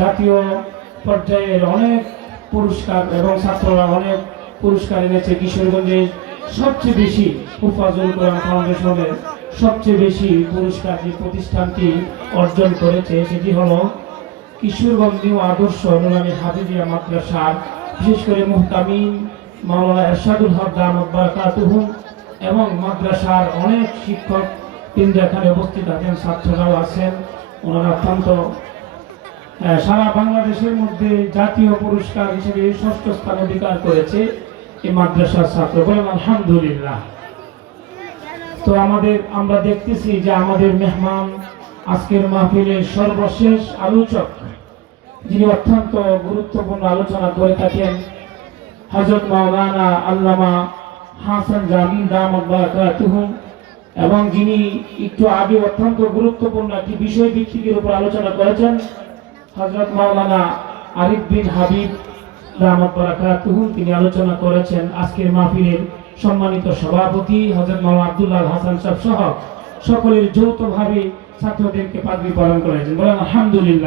জাতীয় পর্যায়ের অনেক পুরস্কার এবং ছাত্ররা অনেক পুরস্কার এনেছে। কিশোরগঞ্জে সবচেয়ে বেশি হুফাজুল কোরআন ফাউন্ডেশনের সবচেয়ে বেশি পুরস্কার যে প্রতিষ্ঠানটি অর্জন করেছে সেটি হলো কিশোরগঞ্জ নিউ আদর্শ নুরানী হাফিজিয়া মাদ্রাসার বিশেষ করে মুহতামিম মাওলানা এরশাদুল হক দামাত বারাকাতুহু এবং মাদ্রাসার অনেক শিক্ষক কেন্দ্র এখানে উপস্থিত আছেন, ছাত্ররাও আছেন। ওনারা অত্যন্ত সারা বাংলাদেশের মধ্যে জাতীয় পুরস্কার হিসেবে ষষ্ঠ স্থান অধিকার করেছে এই মাদ্রাসার ছাত্র। বলেন আলহামদুলিল্লাহ। তো আমরা দেখতেছি যে আমাদের মেহমান আজকের মাহফিলের সর্বশেষ আলোচক, যিনি অত্যন্ত গুরুত্বপূর্ণ আলোচনা করে থাকেন, হযরত মাওলানা আল্লামা হাসান জামিল দামাত বারাকাতুহু, এবং যিনি একটু আগে অত্যন্ত গুরুত্বপূর্ণ একটি বিষয় ভিত্তিকের উপর আলোচনা করেছেন, হযরত মাওলানা আরিফ বিন হাবিব দামাত বারাকাতুহু, তিনি আলোচনা করেছেন। আজকের মাহফিলের সম্মানিত সভাপতি হযরত মাওলানা আব্দুল্লাহ হাসান সাহেব সহ সকলের যৌথভাবে ছাত্রদেরকে পাগড়ি প্রদান করেছেন। বলেন আলহামদুলিল্লাহ।